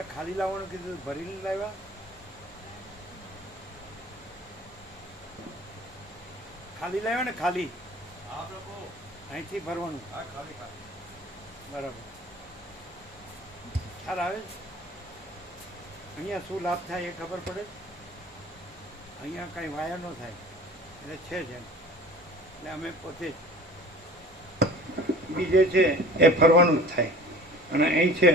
એટલે ખાલી લાવવાનું કીધું, ભરીને લાવ્યા? ખાલી લાવ્યા ને? ખાલી અહીંથી ભરવાનું? બરાબર, ખ્યાલ આવે? અહીંયા શું લાભ થાય એ ખબર પડે? અહીંયા કાંઈ વાયા ન થાય એટલે છે જ એમ. એટલે અમે પોતે જ બીજે છે એ ફરવાનું જ થાય, અને અહીં છે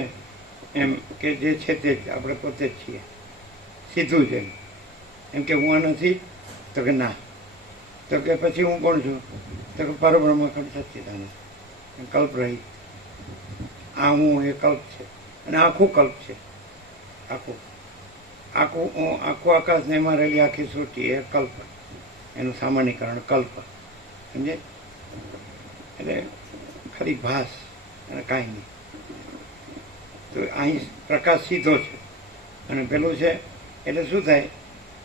એમ કે જે છે તે જ આપણે પોતે જ છીએ, સીધું જ એમ કે હું આ નથી, તો કે ના, તો કે પછી હું કોણ છું? તો કે પરબ્રહ્મ અખંડ સચ્ચિદાનંદ, કલ્પ રહી. આ હું એ કલ્પ છે, અને આખું કલ્પ છે. આખું આખું આખું આકાશને એમાં રહેલી આખી સૃષ્ટિ એ કલ્પ, એનું સામાન્યકરણ કલ્પ, સમજે? એટલે ખાલી ભાસ અને કાંઈ નહીં. તો અહીં પ્રકાશ સીધો છે, અને પેલું છે એટલે શું થાય?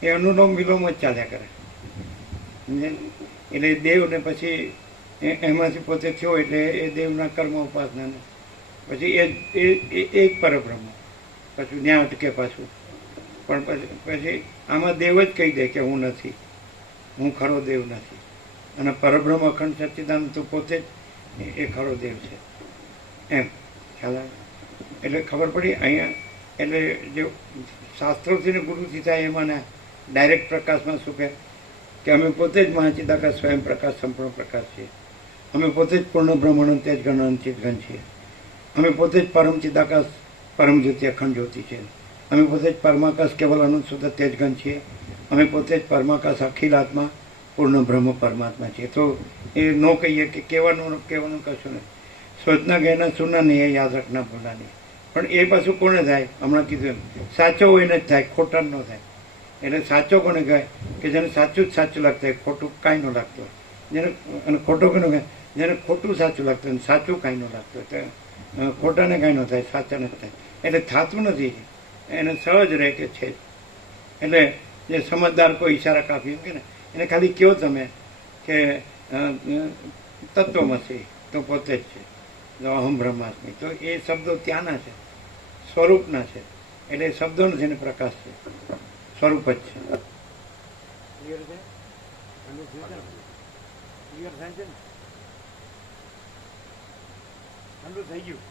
એ અનુલોમ વિલોમ જ ચાલ્યા કરે, સમજે? એટલે દેવને પછી એમાંથી પોતે થયો એટલે એ દેવના કર્મ ઉપાસનાને પછી એ એક પરબ્રહ્મ, પાછું ત્યાં અટકે પાછું. પણ પછી આમાં દેવ જ કહી દે કે હું નથી, હું ખરો દેવ નથી, અને પરબ્રહ્મ અખંડ સચ્ચિદાનંદ તું પોતે જ એ ખરો દેવ છે, એમ ખ્યાલ આવે? એટલે ખબર પડી અહીંયા. એટલે જે શાસ્ત્રોથી ને ગુરુથી થાય એમાં ડાયરેક્ટ પ્રકાશમાં શું કહે કે અમે પોતે જ મહાચિદાકાશ સ્વયં પ્રકાશ સંપૂર્ણ પ્રકાશ છીએ. અમે પોતે જ પૂર્ણ બ્રહ્મણ તેજ ગણ અનંતિત ગણ છીએ. અમે પોતે જ પરમ ચિદાકાશ પરમ જ્યોતિ અખંડ જ્યોતિ છે. અમે પોતે જ પરમાકાશ કેવલ અનંત શુદ્ધ તેજ ગણ છીએ. અમે પોતે જ પરમાકાશ અખિલ આત્મા પૂર્ણ બ્રહ્મ પરમાત્મા છીએ. તો એ ન કહીએ કે કહેવાનું કશું નહીં. સ્વચના ગહેના સુના નહીં, એ યાદ રાખના ભૂલા નહીં. પણ એ પાછું કોને થાય? હમણાં કીધું એમ, સાચો હોય ને જ થાય, ખોટા ન થાય. એટલે સાચો કોને કહે? કે જેને સાચું જ સાચું લાગતું હોય, ખોટું કાંઈ ન લાગતું હોય. જેને અને ખોટો કોને કહે? જેને ખોટું સાચું લાગતું હોય, સાચું કાંઈ ન લાગતું હોય. ખોટાને કાંઈ ન થાય, સાચાને જ થાય. એટલે થતું નથી, એને સહજ રહે કે છે. એટલે જે સમજદાર કોઈ ઈશારા કાપી એમ કે ને, એને ખાલી કહો તમે કે તત્વમસી, તો પોતે જ છે, અહમ બ્રહ્માસ્મિ, તો એ શબ્દો ત્યાંના છે, સ્વરૂપના છે. એટલે એ શબ્દો નથી ને પ્રકાશ છે, સ્વરૂપ જ છે. ક્લિયર છે? ક્લિયર થાય છે ને? ઠંડુ થઈ ગયું.